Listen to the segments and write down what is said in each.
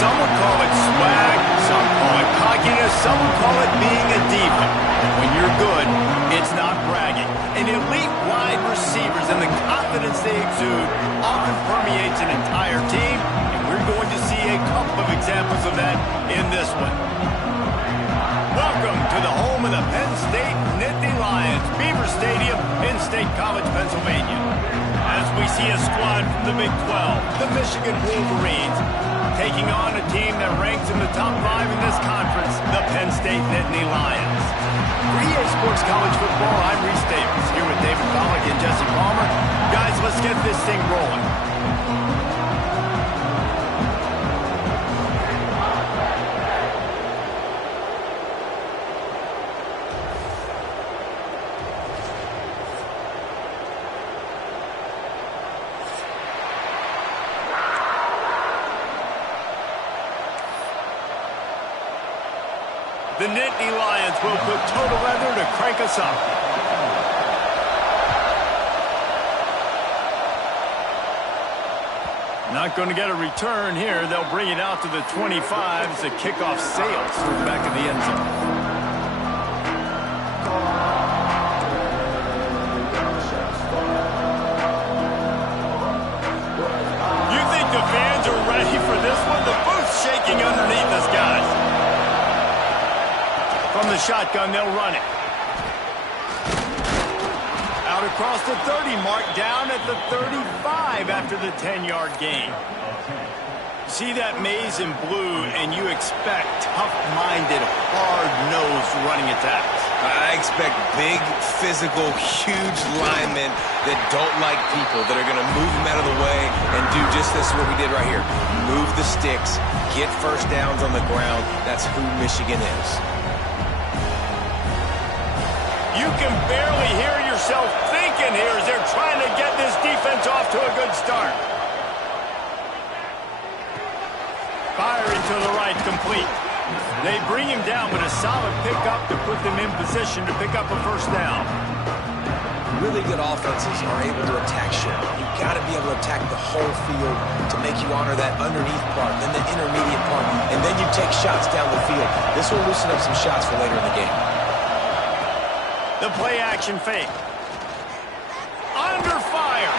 Some would call it swag, some call it cockiness, some would call it being a diva. When you're good, it's not bragging. And elite wide receivers and the confidence they exude often permeates an entire team, and we're going to see a couple of examples of that in this one. Welcome to the home of the Penn State Nittany Lions, Beaver Stadium in State College, Pennsylvania. As we see a squad from the Big 12, the Michigan Wolverines, taking on a team that ranks in the top 5 in this conference, the Penn State Nittany Lions. For EA Sports College Football, I'm Reese Davis, here with David Pollack and Jesse Palmer. Guys, let's get this thing rolling. The Nittany Lions will put total leather to crank us up. Not going to get a return here. They'll bring it out to the 25 as the kickoff sails through the back of the end zone. You think the fans are ready for this one? The booth's shaking underneath us, guys. From the shotgun, they'll run it. Out across the 30 mark, down at the 35 after the 10-yard gain. See that maze in blue, and you expect tough-minded, hard-nosed running attacks. I expect big, physical, huge linemen that don't like people, that are going to move them out of the way and do just this, what we did right here. Move the sticks, get first downs on the ground. That's who Michigan is. You can barely hear yourself thinking here as they're trying to get this defense off to a good start. Fire into the right, complete. They bring him down with a solid pickup to put them in position to pick up a first down. Really good offenses are able to attack short. You've got to be able to attack the whole field to make you honor that underneath part, then the intermediate part, and then you take shots down the field. This will loosen up some shots for later in the game. The play-action fake. Under fire.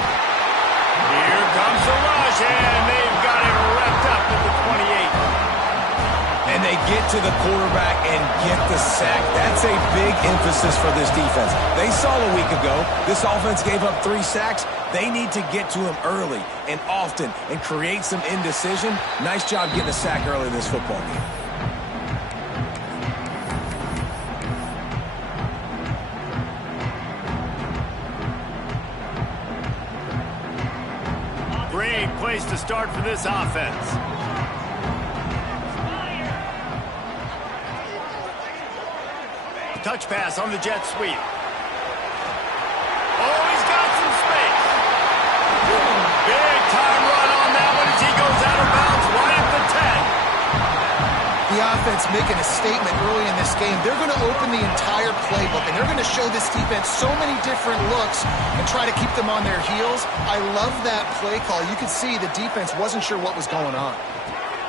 Here comes the rush, and they've got it wrapped up at the 28. And they get to the quarterback and get the sack. That's a big emphasis for this defense. They saw a week ago, this offense gave up 3 sacks. They need to get to him early and often and create some indecision. Nice job getting a sack early in this football game. Great place to start for this offense. Touch pass on the jet sweep. Oh, he's got some space. Big time run on that one as he goes out of bounds right at the 10. The offense making a statement early in this game. They're going to open the entire playbook, and they're going to show this defense so many different looks and try to keep them on their heels. I love that play call. You could see the defense wasn't sure what was going on.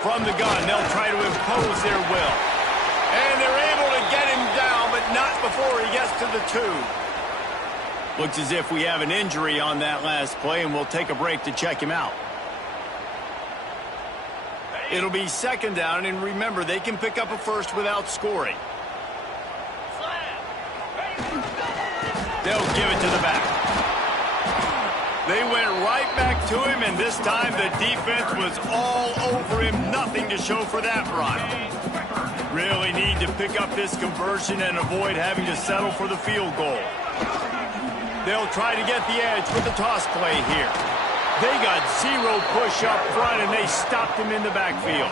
From the gun, they'll try to impose their will. And they're able to get him down, but not before he gets to the 2. Looks as if we have an injury on that last play, and we'll take a break to check him out. It'll be second down, and remember, they can pick up a first without scoring. They'll give it to the back. They went right back to him, and this time the defense was all over him. Nothing to show for that run. Really need to pick up this conversion and avoid having to settle for the field goal. They'll try to get the edge with the toss play here. They got 0 push up front, and they stopped him in the backfield.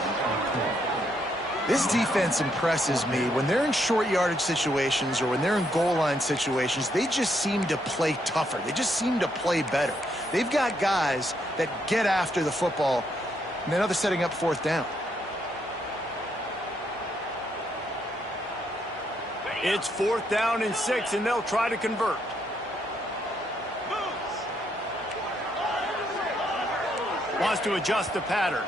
This defense impresses me. When they're in short yardage situations or when they're in goal line situations, they just seem to play tougher. They just seem to play better. They've got guys that get after the football, and now they're setting up 4th down. It's 4th down and 6, and they'll try to convert. Wants to adjust the pattern.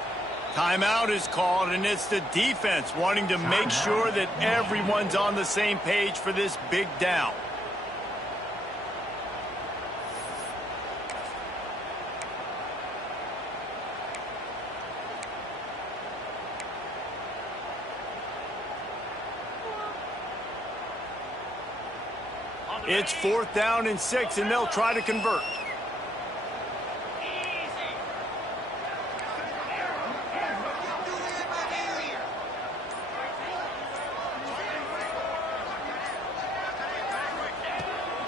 Timeout is called, and it's the defense wanting to make sure that everyone's on the same page for this big down. It's 4th down and 6, and they'll try to convert.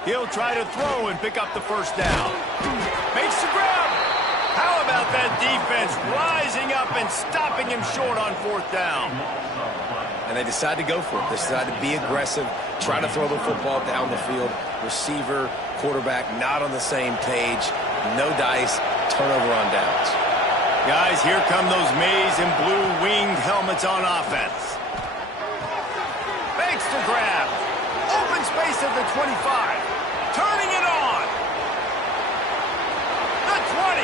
He'll try to throw and pick up the first down. Makes the grab. How about that defense rising up and stopping him short on 4th down? And they decide to go for it. They decide to be aggressive, try to throw the football down the field. Receiver, quarterback, not on the same page. No dice, turnover on downs. Guys, here come those maize and blue winged helmets on offense. Makes the grab. Open space at the 25. Turning it on. The 20.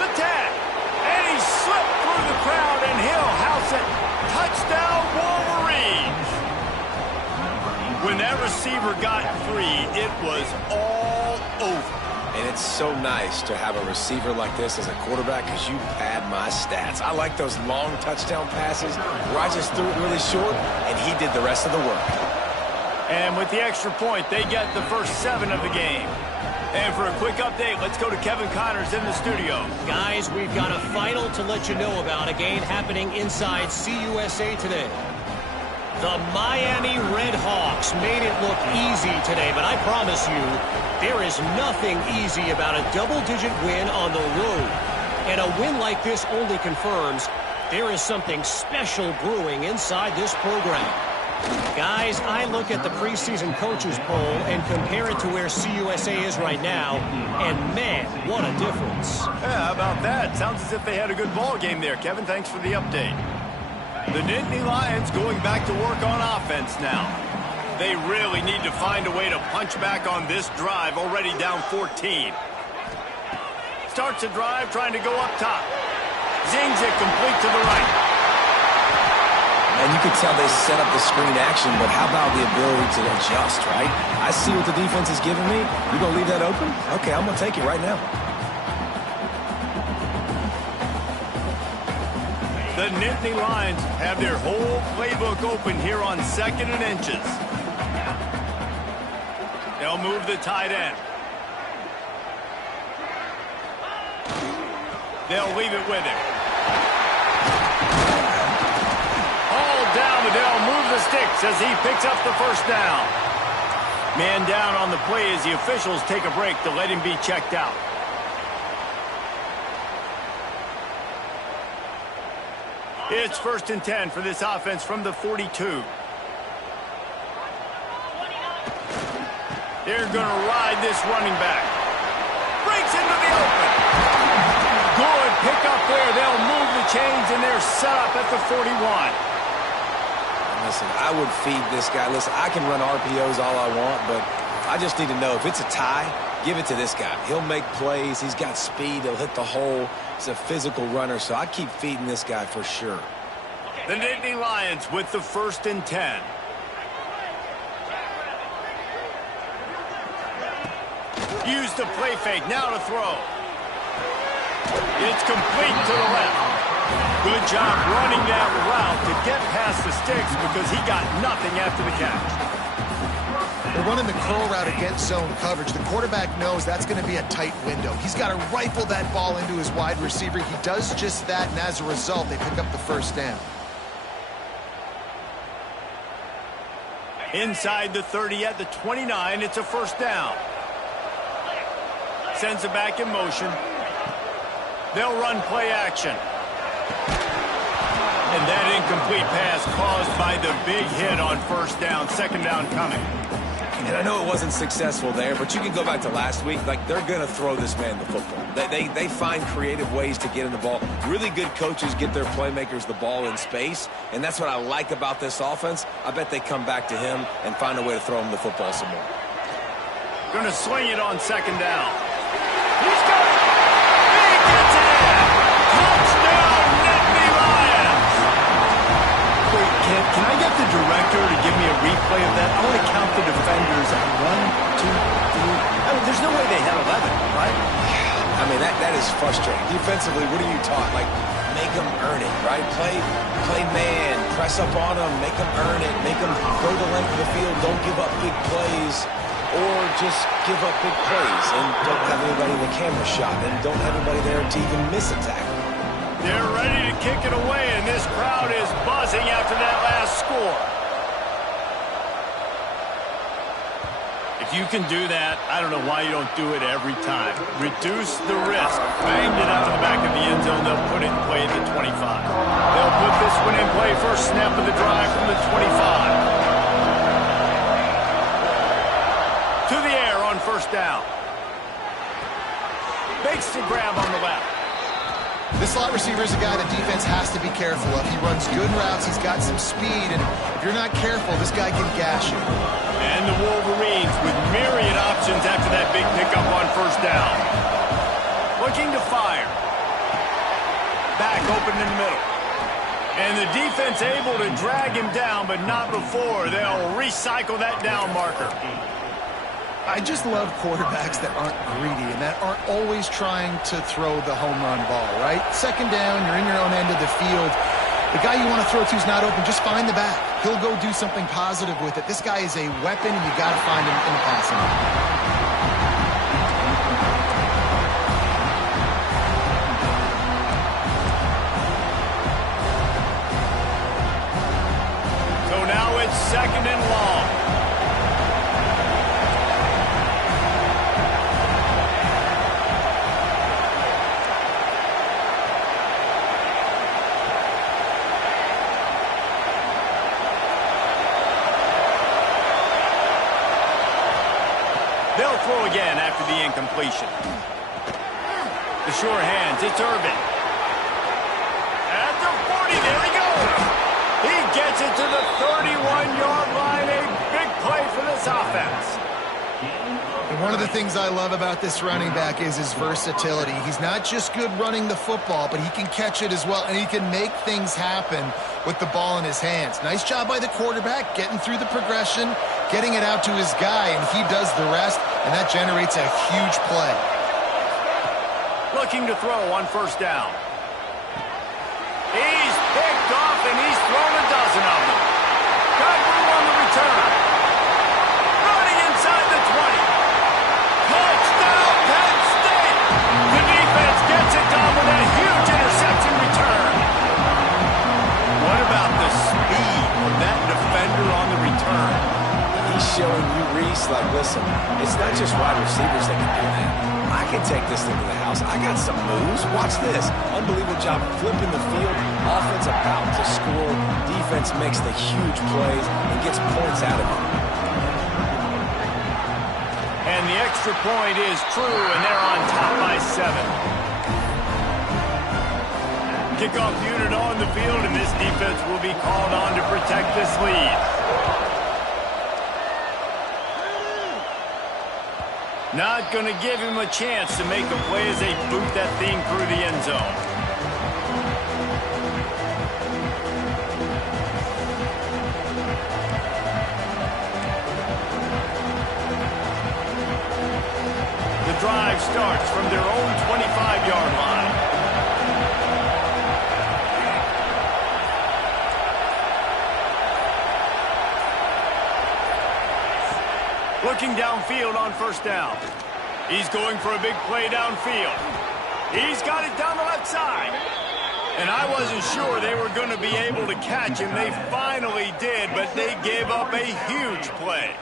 The 10. And he slipped through the crowd, and he'll house it. Touchdown, Wolverines. When that receiver got 3, it was all over. And it's so nice to have a receiver like this as a quarterback because you pad my stats. I like those long touchdown passes where I just threw it really short, and he did the rest of the work. And with the extra point, they get the first 7 of the game. And for a quick update, let's go to Kevin Connors in the studio. Guys, we've got a final to let you know about, a game happening inside CUSA today. The Miami Redhawks made it look easy today, but I promise you, there is nothing easy about a double-digit win on the road. And a win like this only confirms there is something special brewing inside this program. Guys, I look at the preseason coaches poll and compare it to where CUSA is right now, and man, what a difference. Yeah, how about that? Sounds as if they had a good ball game there. Kevin, thanks for the update. The Nittany Lions going back to work on offense now. They really need to find a way to punch back on this drive, already down 14. Starts a drive trying to go up top. Zings it complete to the right. And you could tell they set up the screen action, but how about the ability to adjust, right? I see what the defense is giving me. You going to leave that open? Okay, I'm going to take it right now. The Nittany Lions have their whole playbook open here on 2nd and inches. They'll move the tight end. They'll leave it with him. All down, but they'll move the sticks as he picks up the first down. Man down on the play as the officials take a break to let him be checked out. It's 1st and 10 for this offense from the 42. They're going to ride this running back. Breaks into the open. Good pick up there. They'll move the chains, and they're set up at the 41. Listen, I would feed this guy. Listen, I can run RPOs all I want, but I just need to know if it's a tie, give it to this guy. He'll make plays. He's got speed. He'll hit the hole. He's a physical runner, so I keep feeding this guy for sure. The Nittany Lions with the 1st and 10. Use the play fake. Now to throw. It's complete to the left. Good job running that route to get past the sticks because he got nothing after the catch. They're running the curl route against zone coverage. The quarterback knows that's going to be a tight window. He's got to rifle that ball into his wide receiver. He does just that, and as a result, they pick up the first down. Inside the 30 at the 29, it's a first down. Sends it back in motion. They'll run play action. And that incomplete pass caused by the big hit on first down. 2nd down coming. And I know it wasn't successful there, but you can go back to last week. Like, they're going to throw this man the football. They find creative ways to get in the ball. Really good coaches get their playmakers the ball in space, and that's what I like about this offense. I bet they come back to him and find a way to throw him the football some more. Going to swing it on 2nd down. He's got it. He gets it in. Touchdown, Nittany Lions. play of that. I want to count the defenders at 1, 2, 3. I mean, there's no way they had 11, right? I mean, that is frustrating. Defensively, what are you taught? Like, make them earn it, right? Play man, press up on them, make them earn it, make them go the length of the field, don't give up big plays, or just give up big plays and don't have anybody in the camera shot and don't have anybody there to even miss a tackle. They're ready to kick it away, and this crowd is buzzing after that last score. If you can do that, I don't know why you don't do it every time. Reduce the risk. Banged it out of the back of the end zone. They'll put it in play at the 25. They'll put this one in play first snap of the drive from the 25. To the air on first down. Makes the grab on the left. This slot receiver is a guy the defense has to be careful of. He runs good routes. He's got some speed, and if you're not careful, this guy can gash you. And the Wolverines with myriad options after that big pickup on first down. Looking to fire. Back open in the middle. And the defense able to drag him down, but not before. They'll recycle that down marker. I just love quarterbacks that aren't greedy and that aren't always trying to throw the home run ball, right? Second down, you're in your own end of the field. The guy you want to throw to is not open. Just find the back. He'll go do something positive with it. This guy is a weapon, and you got to find him in the passing game. So now it's second and long. They'll throw again after the incompletion. The sure hands, it's Irvin. At the 40, there he goes. He gets it to the 31-yard line. A big play for this offense. And one of the things I love about this running back is his versatility. He's not just good running the football, but he can catch it as well, and he can make things happen with the ball in his hands. Nice job by the quarterback, getting through the progression, getting it out to his guy, and he does the rest, and that generates a huge play. Looking to throw on first down. He's picked off, and he's thrown a dozen of them. Got room on the return. Running inside the 20. Touchdown, Penn State! The defense gets it done with a huge interception return. What about the speed of that defender on the return? He's showing you, Reese, like, listen, it's not just wide receivers that can do that. I can take this thing to the house. I got some moves. Watch this. Unbelievable job flipping the field. Offense about to score. Defense makes the huge plays and gets points out of it. And the extra point is true, and they're on top by 7. Kickoff unit on the field, and this defense will be called on to protect this lead. Not going to give him a chance to make a play as they boot that thing through the end zone. The drive starts from their own 25-yard line. Looking downfield on first down. He's going for a big play downfield. He's got it down the left side. And I wasn't sure they were going to be able to catch him. They finally did, but they gave up a huge play.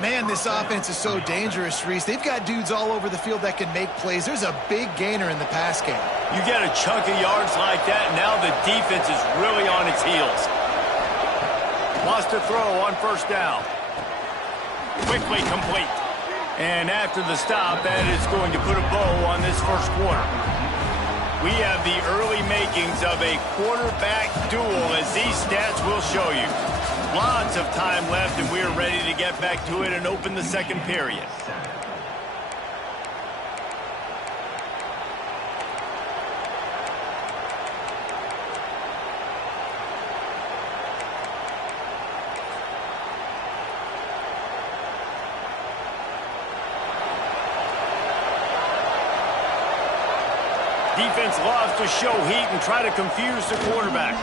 Man, this offense is so dangerous, Reese. They've got dudes all over the field that can make plays. There's a big gainer in the pass game. You get a chunk of yards like that, now the defense is really on its heels. Lost a throw on first down. Quickly complete. And after the stop, that is going to put a bow on this first quarter. We have the early makings of a quarterback duel, as these stats will show you. Lots of time left, and we're ready to get back to it and open the second period. Defense loves to show heat and try to confuse the quarterback.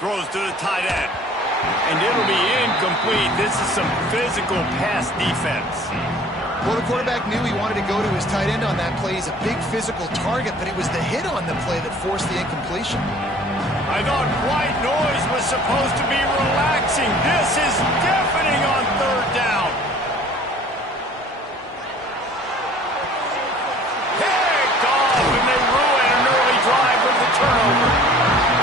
Throws to the tight end. And it'll be incomplete. This is some physical pass defense. Well, the quarterback knew he wanted to go to his tight end on that play. He's a big physical target, but it was the hit on the play that forced the incompletion. I thought white noise was supposed to be relaxing. This is deafening on third down. Picked off, and they ruin an early drive with the turnover.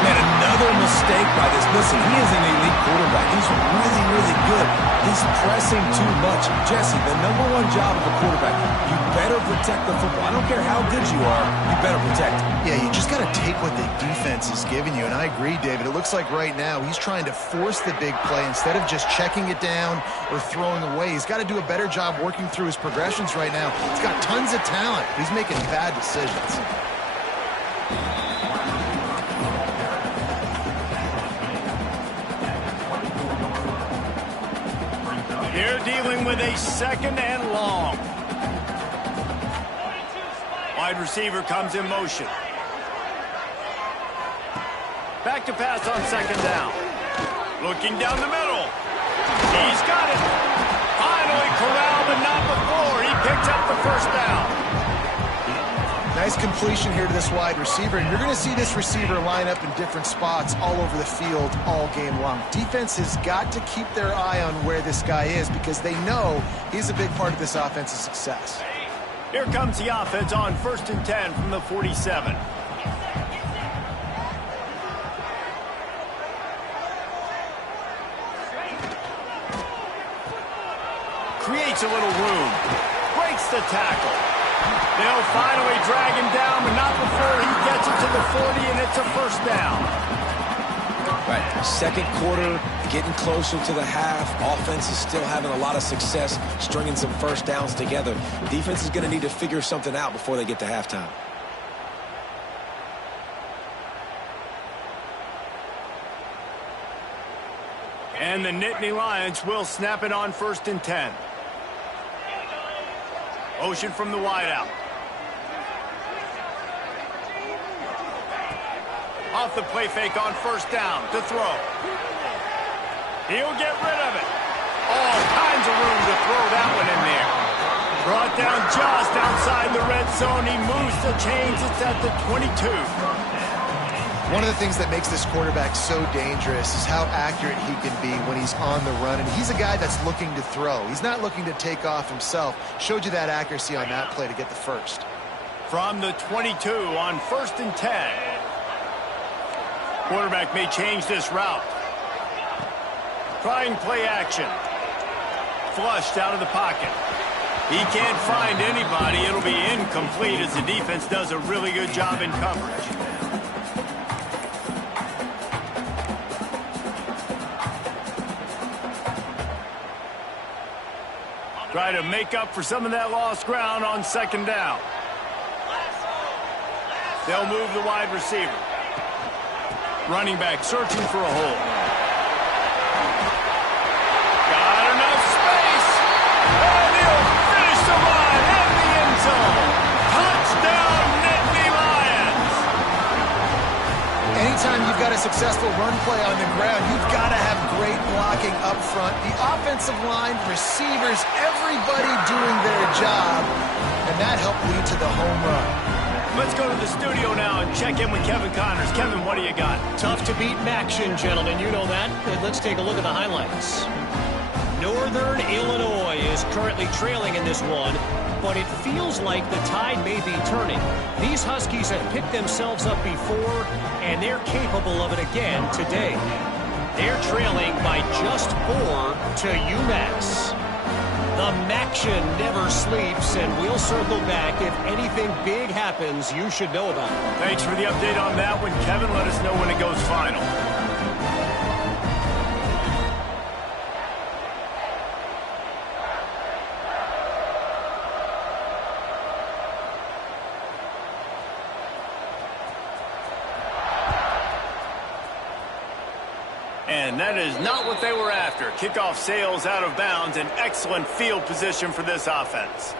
Man, another mistake by this. Listen, he is an elite quarterback. He's really, really good. He's pressing too much. Jesse, the #1 job of a quarterback, you better protect the football. I don't care how good you are, you better protect it. Yeah, you just got to take what the defense is giving you, and I agree, David. It looks like right now he's trying to force the big play instead of just checking it down or throwing away. He's got to do a better job working through his progressions right now. He's got tons of talent. He's making bad decisions. They're dealing with a 2nd and long. Wide receiver comes in motion. Back to pass on 2nd down. Looking down the middle. He's got it. Finally corralled, but not before. He picks up the 1st down. Nice completion here to this wide receiver, and you're going to see this receiver line up in different spots all over the field all game long. Defense has got to keep their eye on where this guy is because they know he's a big part of this offense's success. Here comes the offense on 1st and 10 from the 47. Creates a little room. Breaks the tackle. They'll finally drag him down, but not before he gets it to the 40, and it's a 1st down. Right, 2nd quarter, getting closer to the half. Offense is still having a lot of success stringing some 1st downs together. Defense is going to need to figure something out before they get to halftime. And the Nittany Lions will snap it on 1st and 10. Motion from the wideout. Off the play fake on 1st down to throw. He'll get rid of it. All kinds of room to throw that one in there. Brought down just outside the red zone. He moves the chains. It's at the 22. One of the things that makes this quarterback so dangerous is how accurate he can be when he's on the run. And he's a guy that's looking to throw. He's not looking to take off himself. Showed you that accuracy on that play to get the 1st. From the 22 on 1st and 10. Quarterback may change this route. Trying play action. Flushed out of the pocket. He can't find anybody. It'll be incomplete as the defense does a really good job in coverage. Try to make up for some of that lost ground on 2nd down. They'll move the wide receiver. Running back searching for a hole. Got enough space. And he'll finish the line in the end zone. Touchdown, Nittany Lions. Anytime you've got a successful run play on the ground, you've got to have great blocking up front. The offensive line, receivers, everybody doing their job, and that helped lead to the home run. Let's go to the studio now and check in with Kevin Connors. Kevin, what do you got? Tough to beat action, gentlemen. You know that. And let's take a look at the highlights. Northern Illinois is currently trailing in this one, but it feels like the tide may be turning. These Huskies have picked themselves up before, and they're capable of it again today. They're trailing by just 4 to UMass. The Maction never sleeps, and we'll circle back. If anything big happens, you should know about it. Thanks for the update on that one, Kevin. Let us know when it goes final. And that is not what they were after. Kickoff sails out of bounds, and excellent field position for this offense.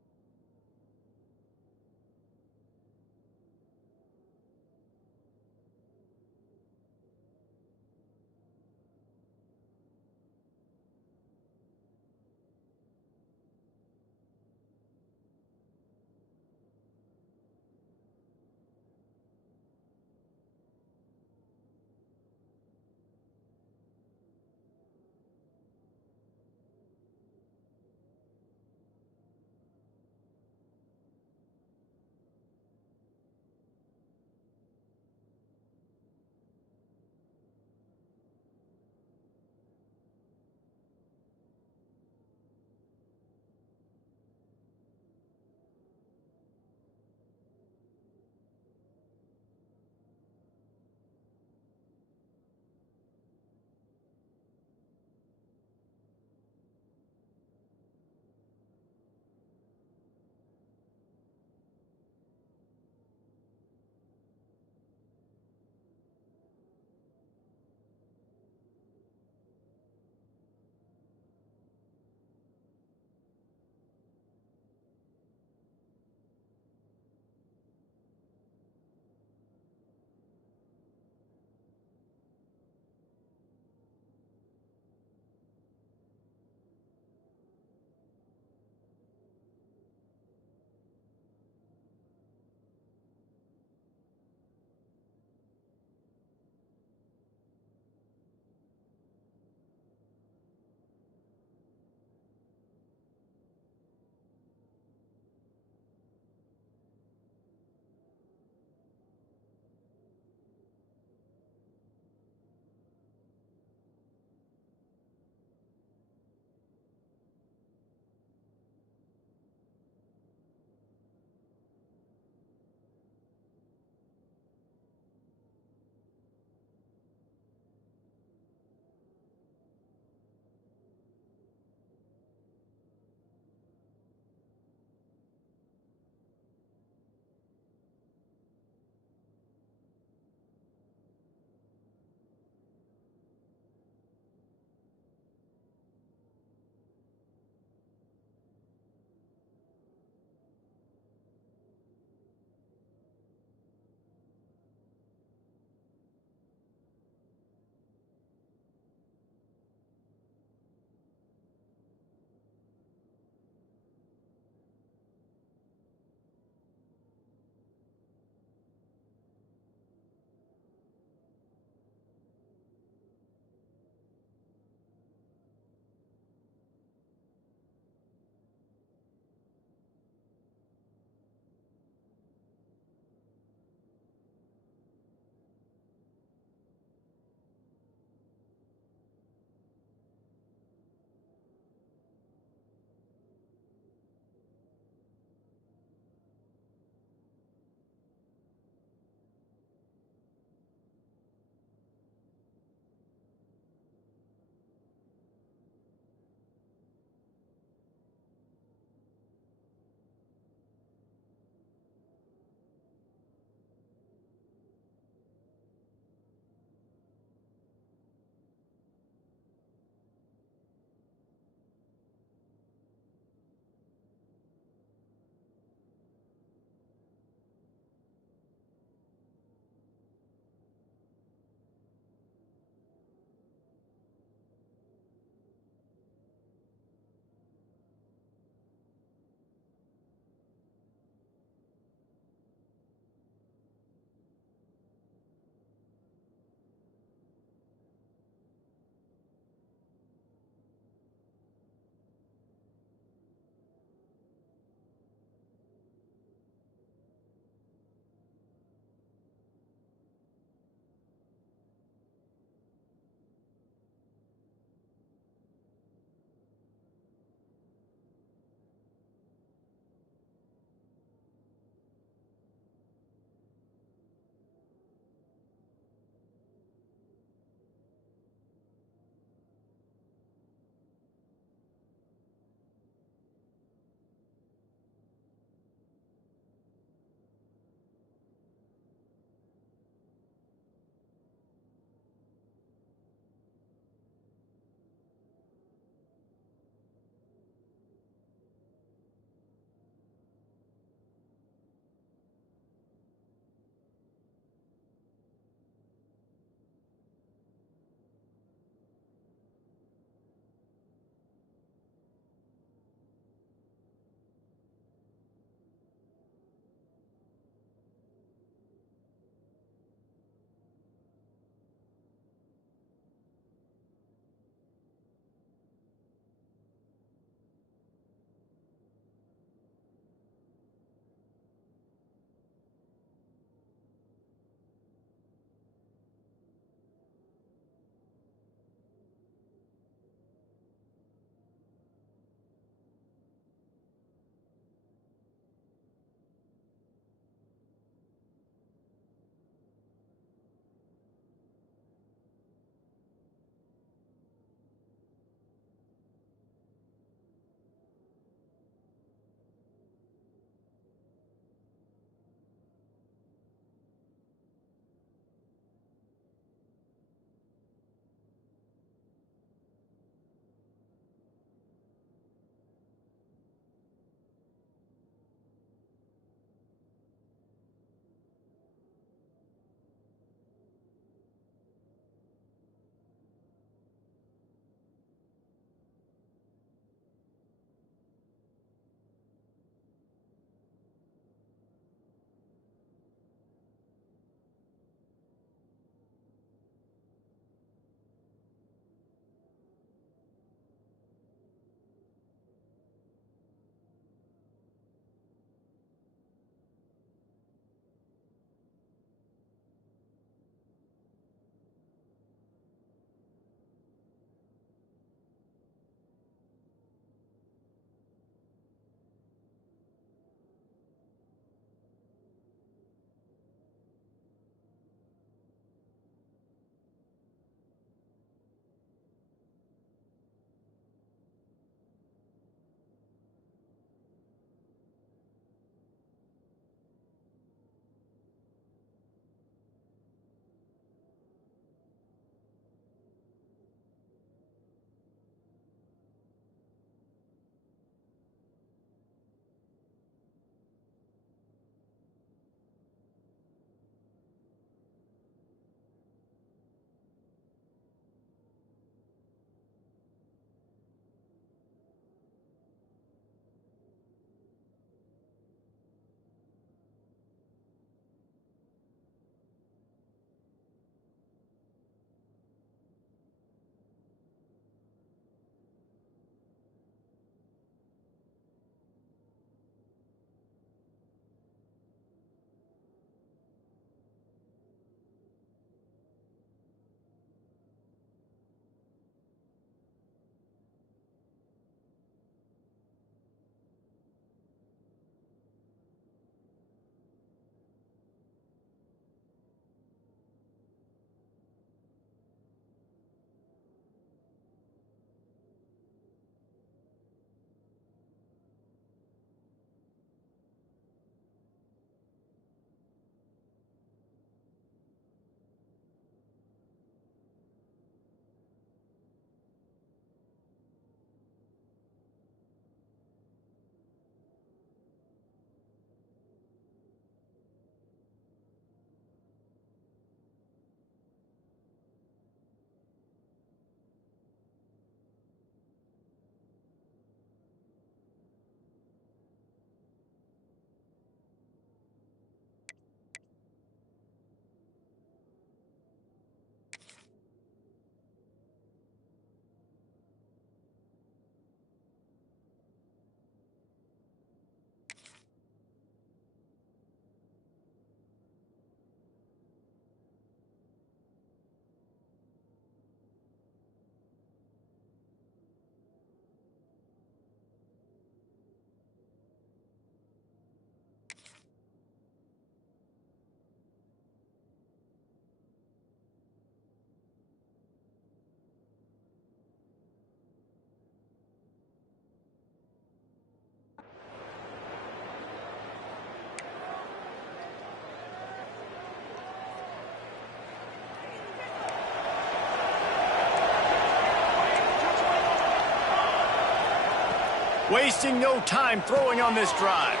Wasting no time throwing on this drive.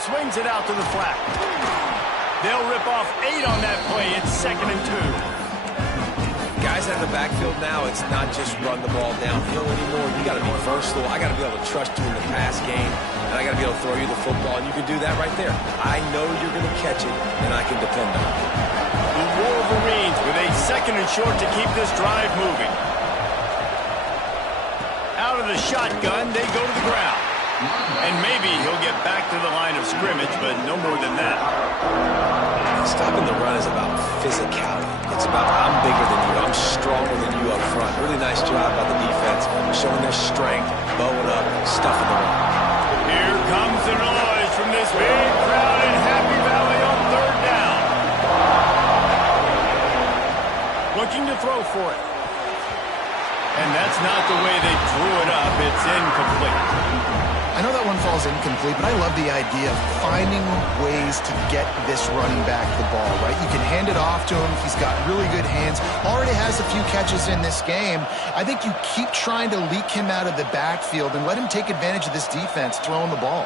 Swings it out to the flat. They'll rip off 8 on that play. It's 2nd and 2. Guys out of the backfield now, it's not just run the ball downhill anymore. You got to be versatile. I got to be able to trust you in the pass game, and I got to be able to throw you the football, and you can do that right there. I know you're going to catch it, and I can depend on it. The Wolverines with a 2nd and short to keep this drive moving. Out of the shotgun, they go to the ground. And maybe he'll get back to the line of scrimmage, but no more than that. Stopping the run is about physicality. It's about I'm bigger than you, I'm stronger than you up front. Really nice job by the defense, showing their strength, bowing up, stuffing the run. Here comes the noise from this big crowd in Happy Valley on 3rd down. Looking to throw for it. And that's not the way they drew it up. It's incomplete. I know that one falls incomplete, but I love the idea of finding ways to get this running back the ball, right? You can hand it off to him. He's got really good hands. Already has a few catches in this game. I think you keep trying to leak him out of the backfield and let him take advantage of this defense throwing the ball.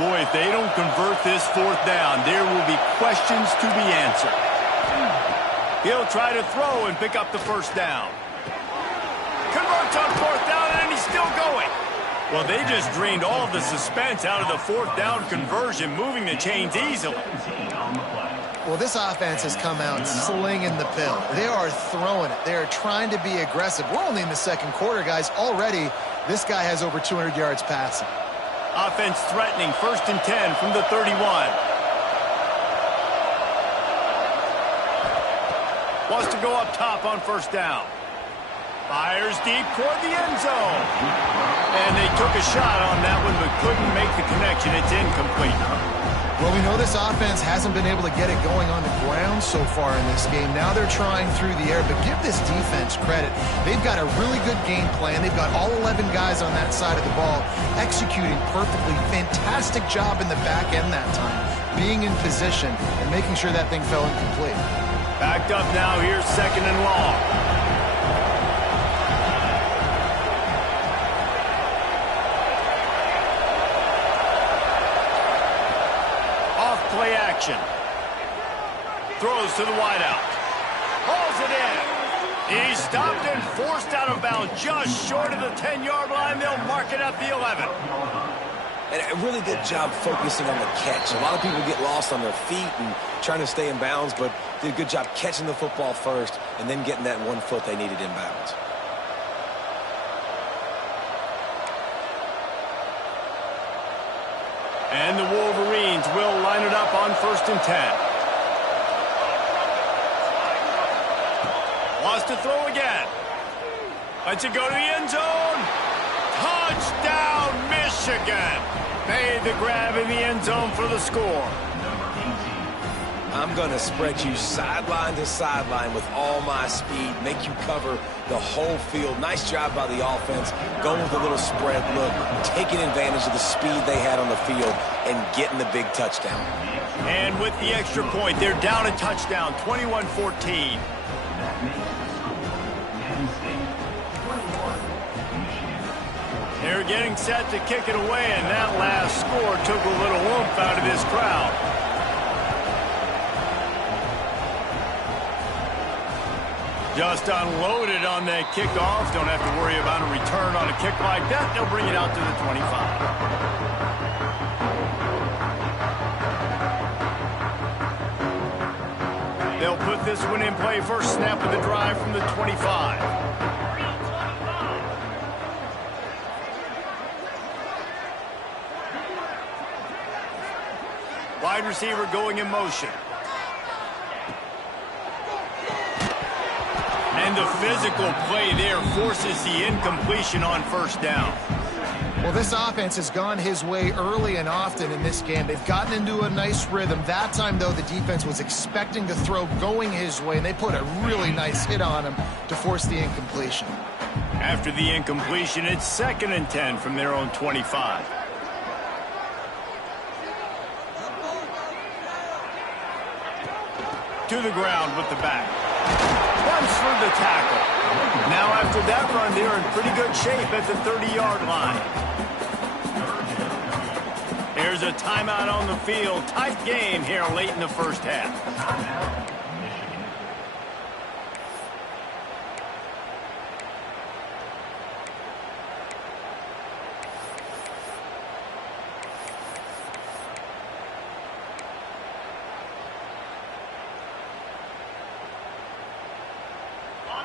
Boy, if they don't convert this 4th down, there will be questions to be answered. He'll try to throw and pick up the 1st down. Converts on 4th down, and he's still going. Well, they just drained all of the suspense out of the 4th down conversion, moving the chains easily. Well, this offense has come out slinging the pill. They are throwing it. They are trying to be aggressive. We're only in the 2nd quarter, guys. Already, this guy has over 200 yards passing. Offense threatening, 1st and 10 from the 31. Wants to go up top on 1st down. Fires deep toward the end zone. And they took a shot on that one, but couldn't make the connection. It's incomplete. Well, we know this offense hasn't been able to get it going on the ground so far in this game. Now they're trying through the air, but give this defense credit. They've got a really good game plan. They've got all 11 guys on that side of the ball executing perfectly. Fantastic job in the back end that time, being in position and making sure that thing fell incomplete. Backed up now, here's 2nd and long. Off play action. Throws to the wideout. Hauls it in. He's stopped and forced out of bounds just short of the 10-yard line. They'll mark it at the 11. And a really good job focusing on the catch. A lot of people get lost on their feet and trying to stay in bounds, but did a good job catching the football first and then getting that 1 foot they needed in bounds. And the Wolverines will line it up on 1st and 10. Wants to throw again. Lets it go to the end zone. Touchdown, Michigan. Made the grab in the end zone for the score. I'm going to spread you sideline to sideline with all my speed, make you cover the whole field. Nice job by the offense, going with a little spread look, taking advantage of the speed they had on the field and getting the big touchdown. And with the extra point, they're down a touchdown, 21-14. They're getting set to kick it away, and that last score took a little oomph out of this crowd. Just unloaded on that kickoff. Don't have to worry about a return on a kick like that. They'll bring it out to the 25. They'll put this one in play. First snap of the drive from the 25. Wide receiver going in motion. And the physical play there forces the incompletion on 1st down. Well, this offense has gone his way early and often in this game. They've gotten into a nice rhythm. That time, though, the defense was expecting the throw going his way, and they put a really nice hit on him to force the incompletion. After the incompletion, it's 2nd and 10 from their own 25. to the ground with the back. Runs for the tackle. Now after that run, they're in pretty good shape at the 30-yard line. Here's a timeout on the field. Tight game here late in the first half.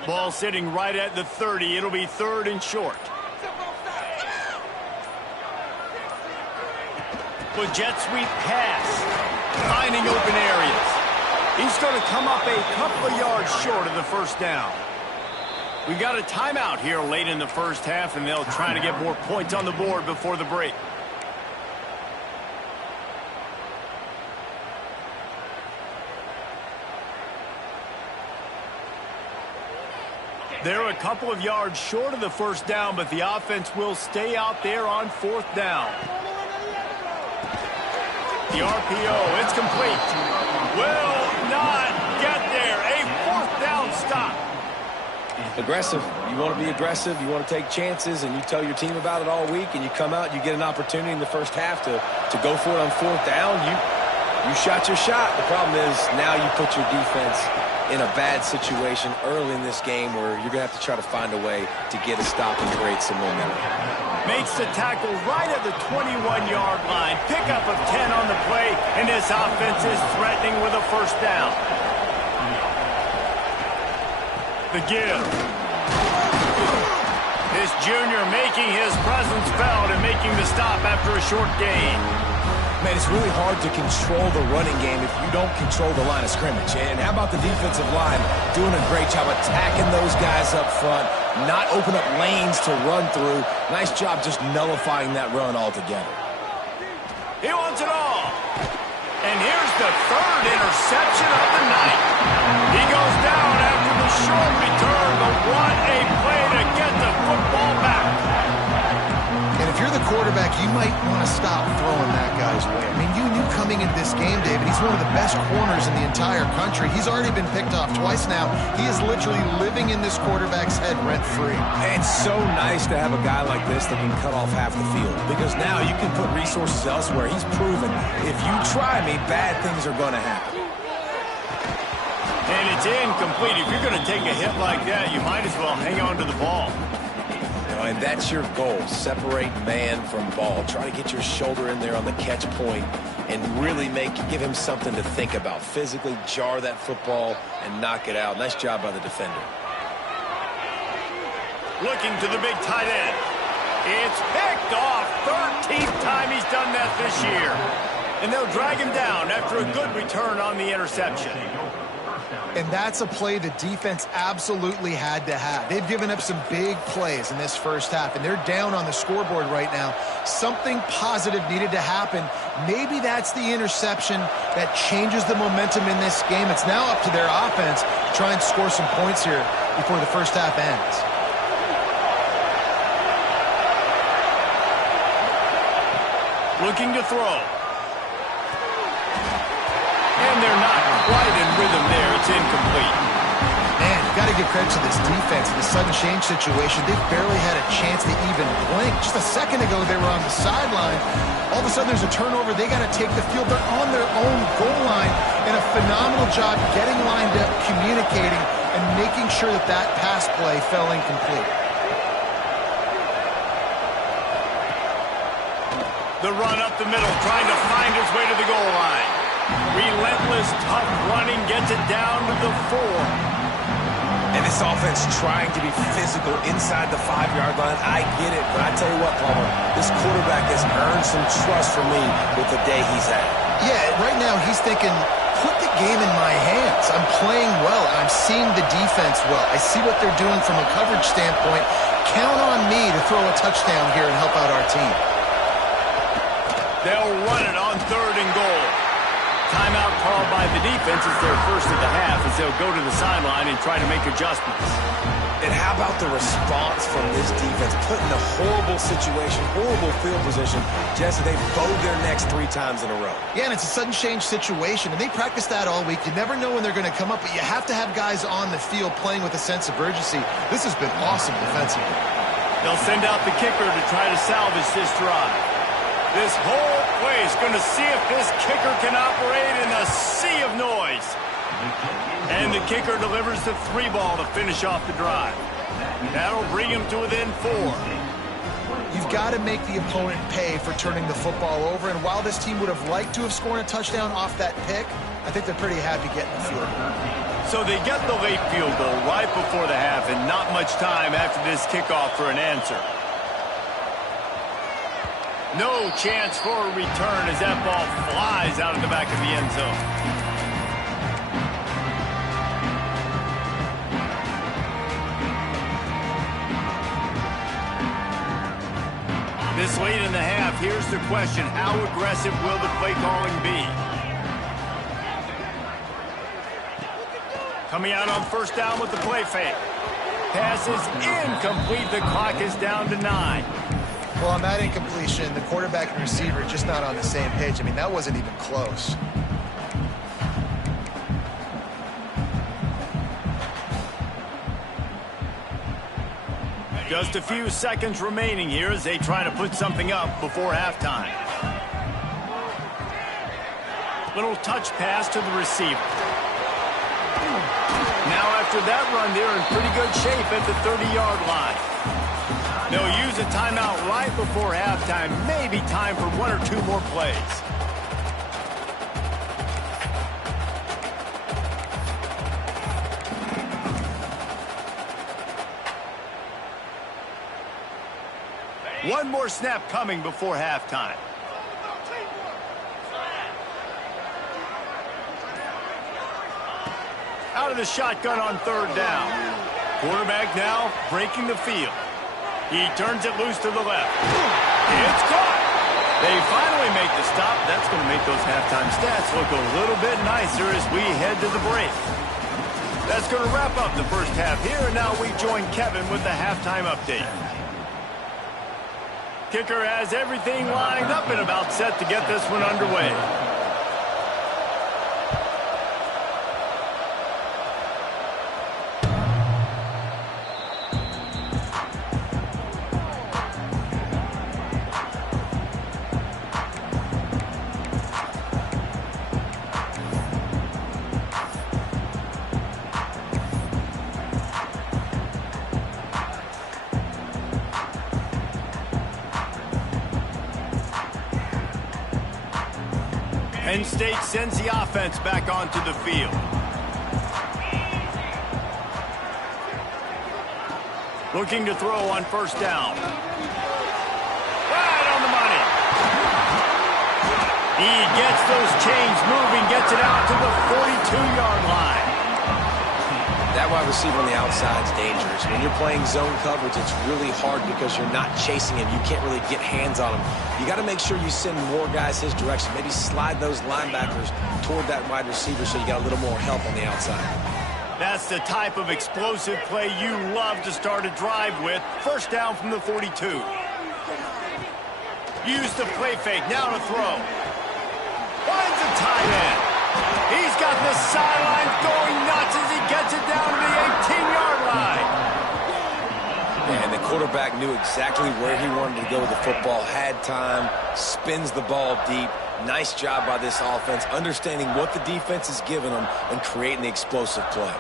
Ball sitting right at the 30. It'll be 3rd and short. With jet sweep pass. Finding open areas. He's going to come up a couple of yards short of the first down. We got a timeout here late in the first half, and they'll try to get more points on the board before the break. They're a couple of yards short of the first down, but the offense will stay out there on 4th down. The RPO, it's complete. Will not get there. A 4th down stop. Aggressive. You want to be aggressive. You want to take chances, and you tell your team about it all week, and you come out, you get an opportunity in the first half to go for it on 4th down. You shot your shot. The problem is now you put your defense in a bad situation early in this game where you're going to have to try to find a way to get a stop and create some momentum. Makes the tackle right at the 21-yard line. Pickup of 10 on the play, and this offense is threatening with a first down. The give. This junior making his presence felt and making the stop after a short gain. Man, it's really hard to control the running game if you don't control the line of scrimmage. And how about the defensive line doing a great job attacking those guys up front, not open up lanes to run through. Nice job just nullifying that run altogether. He wants it all. And here's the 3rd interception of the night. He goes down after the short return, but what a play to get the football back. And if you're the quarterback, you might want to stop throwing that guy's way. I mean, you knew coming into this game, David, he's one of the best corners in the entire country. He's already been picked off twice now. He is literally living in this quarterback's head rent-free. It's so nice to have a guy like this that can cut off half the field, because now you can put resources elsewhere. He's proven if you try me, bad things are going to happen. And it's incomplete. If you're going to take a hit like that, you might as well hang on to the ball. And that's your goal. Separate man from ball. Try to get your shoulder in there on the catch point and really give him something to think about. Physically jar that football and knock it out. Nice job by the defender. Looking to the big tight end. It's picked off. 13th time he's done that this year. And they'll drag him down after a good return on the interception. And that's a play the defense absolutely had to have. They've given up some big plays in this first half, and they're down on the scoreboard right now. Something positive needed to happen. Maybe that's the interception that changes the momentum in this game. It's now up to their offense to try and score some points here before the first half ends. Looking to throw. And they're not quite in rhythm there. It's incomplete. Man, you got to give credit to this defense. In the sudden change situation, they barely had a chance to even blink. Just a second ago, they were on the sideline. All of a sudden, there's a turnover. They got to take the field. They're on their own goal line. And a phenomenal job getting lined up, communicating, and making sure that that pass play fell incomplete. The run up the middle, trying to find his way to the goal line. Relentless, tough running, gets it down to the 4. And this offense trying to be physical inside the 5-yard line. I get it, but I tell you what, Palmer, this quarterback has earned some trust from me with the day he's at. Yeah, right now he's thinking, put the game in my hands. I'm playing well, and I'm seeing the defense well. I see what they're doing from a coverage standpoint. Count on me to throw a touchdown here and help out our team. They'll run it on 3rd and goal. Timeout called by the defense is their first of the half as they'll go to the sideline and try to make adjustments. And how about the response from this defense? Put in a horrible situation, horrible field position, just as they bowed their necks 3 times in a row. Yeah, and it's a sudden change situation, and they practice that all week. You never know when they're going to come up, but you have to have guys on the field playing with a sense of urgency. This has been awesome defensively. They'll send out the kicker to try to salvage this drive. This whole play is going to see if this kicker can operate in a sea of noise. And the kicker delivers the 3 ball to finish off the drive. That'll bring him to within 4. You've got to make the opponent pay for turning the football over, and while this team would have liked to have scored a touchdown off that pick, I think they're pretty happy getting the field goal. So they get the late field goal right before the half, and not much time after this kickoff for an answer. No chance for a return as that ball flies out of the back of the end zone. This late in the half, here's the question. How aggressive will the play calling be? Coming out on first down with the play fake. Pass is incomplete. The clock is down to 9. Well, on that incompletion, the quarterback and receiver are just not on the same page. I mean, that wasn't even close. Just a few seconds remaining here as they try to put something up before halftime. Little touch pass to the receiver. Now after that run, they're in pretty good shape at the 30-yard line. They'll use a timeout right before halftime. Maybe time for 1 or 2 more plays. One more snap coming before halftime. Out of the shotgun on 3rd down. Quarterback now breaking the field. He turns it loose to the left. It's caught. They finally make the stop. That's going to make those halftime stats look a little bit nicer as we head to the break. That's going to wrap up the first half here, and now we join Kevin with the halftime update. Kicker has everything lined up and about set to get this one underway. Penn State sends the offense back onto the field. Looking to throw on first down. Right on the money. He gets those chains moving, gets it out to the 42-yard line. That wide receiver on the outside is dangerous. When you're playing zone coverage, it's really hard because you're not chasing him. You can't really get hands on him. You got to make sure you send more guys his direction. Maybe slide those linebackers toward that wide receiver so you got a little more help on the outside. That's the type of explosive play you love to start a drive with. First down from the 42. Use the play fake, now to throw. Finds a tight end. He's got the sidelines going nuts as he gets it down to the 18-yard line. And the quarterback knew exactly where he wanted to go with the football, had time, spins the ball deep. Nice job by this offense, understanding what the defense is giving them and creating the explosive play.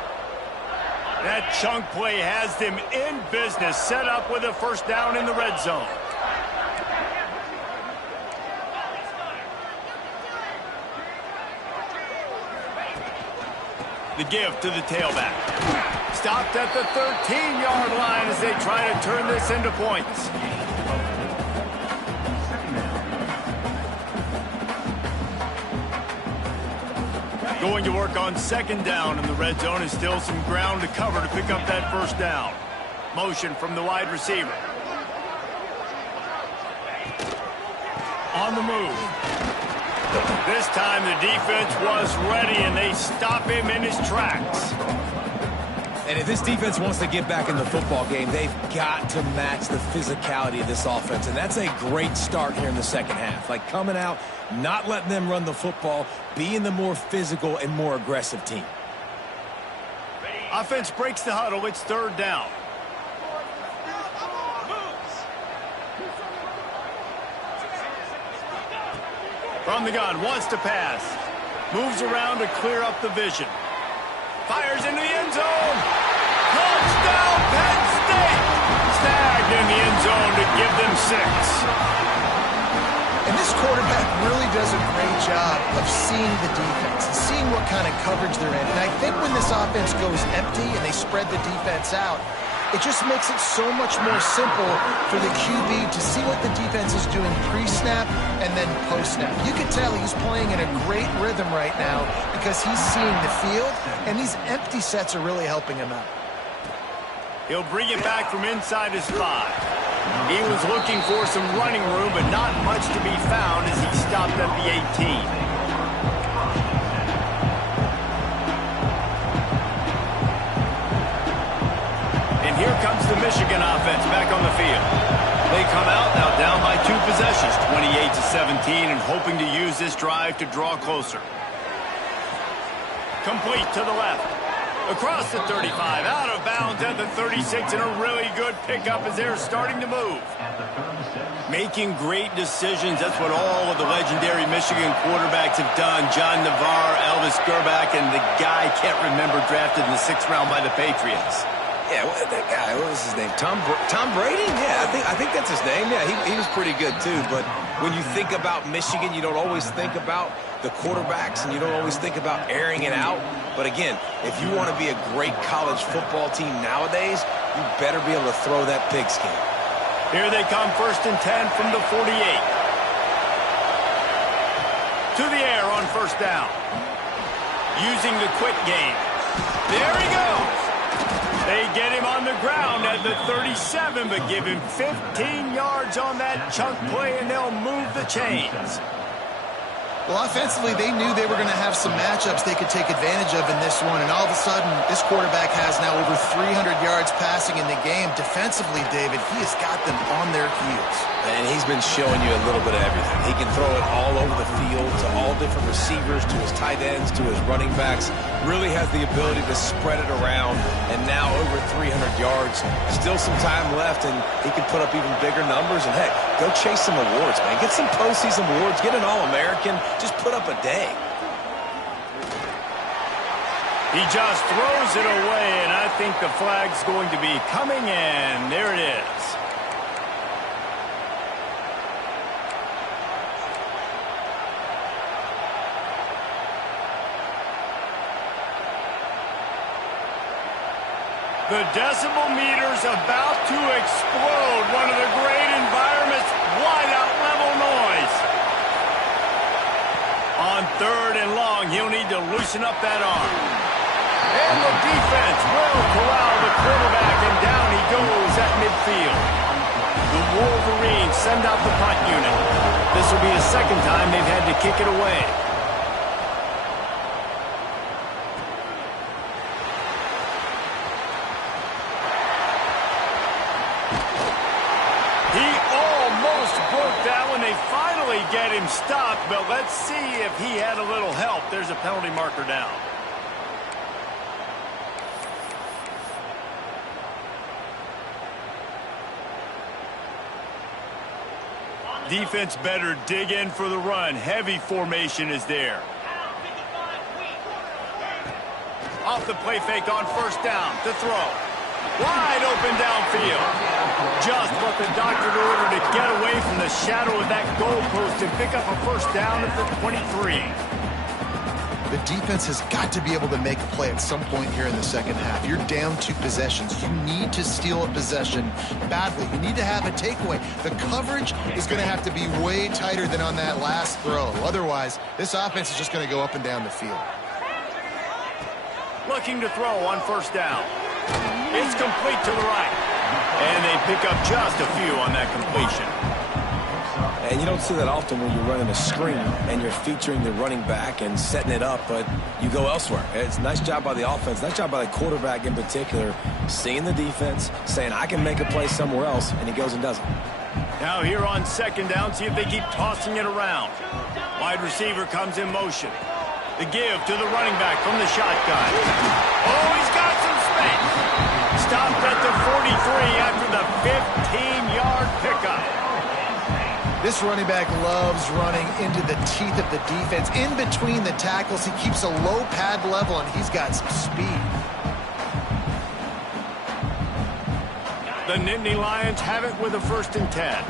That chunk play has them in business, set up with a first down in the red zone. The give to the tailback. Stopped at the 13-yard line as they try to turn this into points. Going to work on second down in the red zone, and still some ground to cover to pick up that first down. Motion from the wide receiver. On the move. This time the defense was ready, and they stop him in his tracks. And if this defense wants to get back in the football game, they've got to match the physicality of this offense. And that's a great start here in the second half. Like coming out, not letting them run the football, being the more physical and more aggressive team. Offense breaks the huddle. It's third down. From the gun, wants to pass. Moves around to clear up the vision. Fires into the end zone. Touchdown, Penn State. Snagged in the end zone to give them 6. And this quarterback really does a great job of seeing the defense and seeing what kind of coverage they're in. And I think when this offense goes empty and they spread the defense out, it just makes it so much more simple for the QB to see what the defense is doing pre-snap and then post-snap. You can tell he's playing in a great rhythm right now because he's seeing the field, and these empty sets are really helping him out. He'll bring it back from inside his 5. He was looking for some running room, but not much to be found as he stopped at the 18. Here comes the Michigan offense back on the field. They come out now down by 2 possessions, 28-17, and hoping to use this drive to draw closer. Complete to the left. Across the 35, out of bounds at the 36, and a really good pickup as they're starting to move. Making great decisions, that's what all of the legendary Michigan quarterbacks have done. John Navarre, Elvis Gerbach, and the guy I can't remember drafted in the 6th round by the Patriots. Yeah, that guy, what was his name? Tom Brady? Yeah, I think that's his name. Yeah, he was pretty good too. But when you think about Michigan, you don't always think about the quarterbacks, and you don't always think about airing it out. But again, if you want to be a great college football team nowadays, you better be able to throw that pigskin. Here they come, 1st and 10 from the 48. To the air on 1st down. Using the quick game. There he goes. They get him on the ground at the 37, but give him 15 yards on that chunk play, and they'll move the chains. Well, offensively, they knew they were going to have some matchups they could take advantage of in this one, and all of a sudden, this quarterback has now over 300 yards passing in the game. Defensively, David, he has got them on their heels. And he's been showing you a little bit of everything. He can throw it all over the field to all different receivers, to his tight ends, to his running backs. Really has the ability to spread it around, and now over 300 yards. Still some time left, and he can put up even bigger numbers. And, heck, go chase some awards, man. Get some postseason awards. Get an All-American. Just put up a day. He just throws it away, and I think the flag's going to be coming in. There it is. The decibel meter's about to explode. One of the great environments, wide-out level noise. On 3rd and long, he'll need to loosen up that arm. And the defense will corral the quarterback, and down he goes at midfield. The Wolverines send out the punt unit. This will be the 2nd time they've had to kick it away. Get him stopped, but let's see if he had a little help. There's a penalty marker down. Defense better dig in for the run. Heavy formation is there. Off the play fake on 1st down to throw. Wide open downfield. Just what the doctor ordered to get away from the shadow of that goalpost and pick up a 1st down at the 23. The defense has got to be able to make a play at some point here in the second half. You're down 2 possessions. You need to steal a possession badly. You need to have a takeaway. The coverage is going to have to be way tighter than on that last throw. Otherwise, this offense is just going to go up and down the field. Looking to throw on 1st down. It's complete to the right. And they pick up just a few on that completion. And you don't see that often when you're running a screen and you're featuring the running back and setting it up, but you go elsewhere. It's a nice job by the offense, nice job by the quarterback in particular, seeing the defense, saying, I can make a play somewhere else, and he goes and does it. Now here on second down, see if they keep tossing it around. Wide receiver comes in motion. The give to the running back from the shotgun. Oh, he's got some space. Stopped at the 43 after the 15-yard pickup. This running back loves running into the teeth of the defense. In between the tackles, he keeps a low pad level, and he's got some speed. The Nittany Lions have it with a 1st and 10.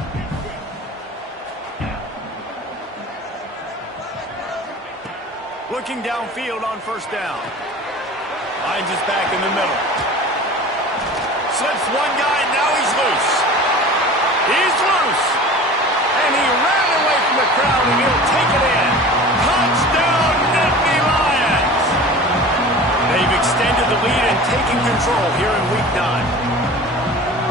Looking downfield on 1st down. Finds his back in the middle. Slips one guy, now he's loose. He's loose. And he ran away from the crowd, and he'll take it in. Touchdown, Nittany Lions! They've extended the lead and taken control here in Week 9.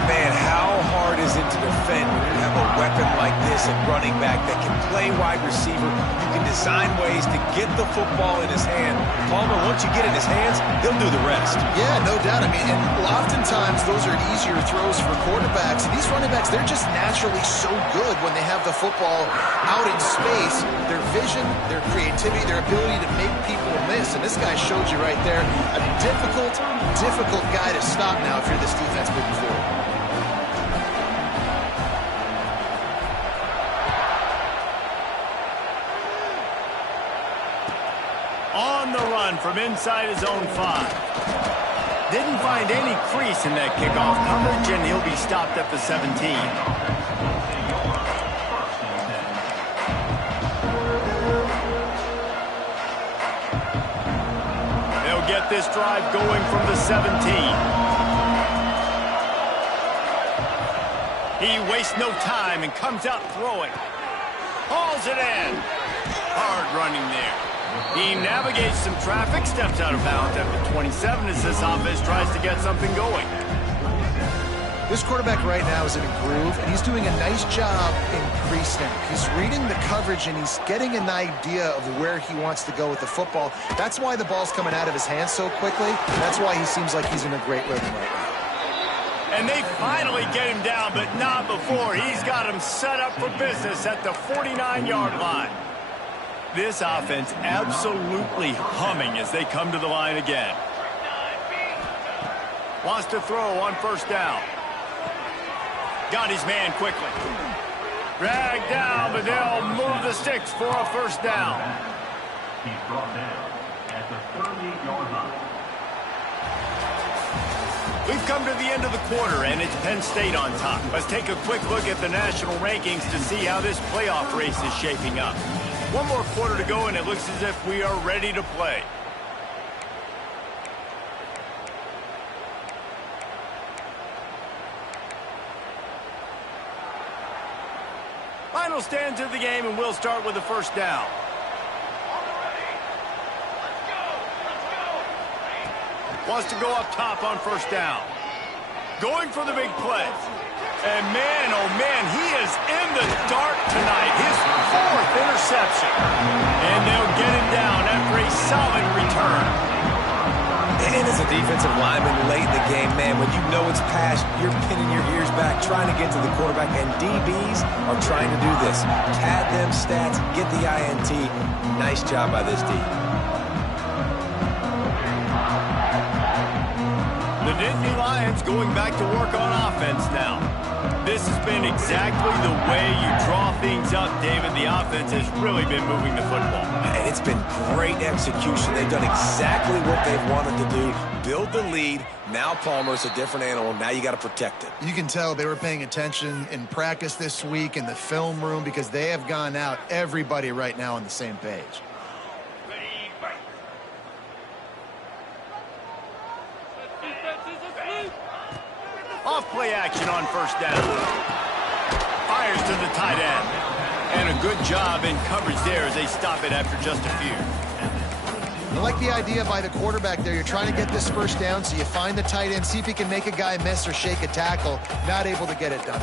Man, how hard is it to defend when you have a weapon like this at running back that can play wide receiver? You can design ways to get the football in his hand. Palmer, once you get it in his hands, he'll do the rest. Yeah, no doubt. I mean, and oftentimes those are easier throws for quarterbacks. These running backs, they're just naturally so good when they have the football out in space. Their vision, their creativity, their ability to make people miss. And this guy showed you right there, a difficult guy to stop now if you're this defense moving forward. On the run from inside his own 5. Didn't find any crease in that kickoff coverage, and he'll be stopped at the 17. They'll get this drive going from the 17. He wastes no time and comes out throwing. Hauls it in. Hard running there. He navigates some traffic, steps out of bounds at the 27 as this offense tries to get something going. This quarterback right now is in a groove, and he's doing a nice job in pre-snap. He's reading the coverage, and he's getting an idea of where he wants to go with the football. That's why the ball's coming out of his hands so quickly. That's why he seems like he's in a great rhythm right now. And they finally get him down, but not before. He's got him set up for business at the 49-yard line. This offense absolutely humming as they come to the line again. Wants to throw on 1st down. Got his man quickly. Dragged down, but they'll move the sticks for a 1st down. He's brought down at the 38-yard line. We've come to the end of the quarter, and it's Penn State on top. Let's take a quick look at the national rankings to see how this playoff race is shaping up. One more quarter to go, and it looks as if we are ready to play. Final stands of the game, and we'll start with the 1st down. Wants to go up top on 1st down. Going for the big play. And man, oh man, he is in the dark tonight. His 4th interception. And they'll get him down after a solid return. And as a defensive lineman late in the game, man, when you know it's past, you're pinning your ears back, trying to get to the quarterback, and DBs are trying to do this. Pad them stats, get the INT. Nice job by this D. The Nittany Lions going back to work on offense now. This has been exactly the way you draw things up, David. The offense has really been moving the football. And it's been great execution. They've done exactly what they've wanted to do. Build the lead. Now Palmer's a different animal. Now you got to protect it. You can tell they were paying attention in practice this week in the film room because they have gone out, everybody right now on the same page. Off play action on 1st down. Fires to the tight end. And a good job in coverage there as they stop it after just a few. I like the idea by the quarterback there. You're trying to get this 1st down, so you find the tight end, see if he can make a guy miss or shake a tackle. Not able to get it done.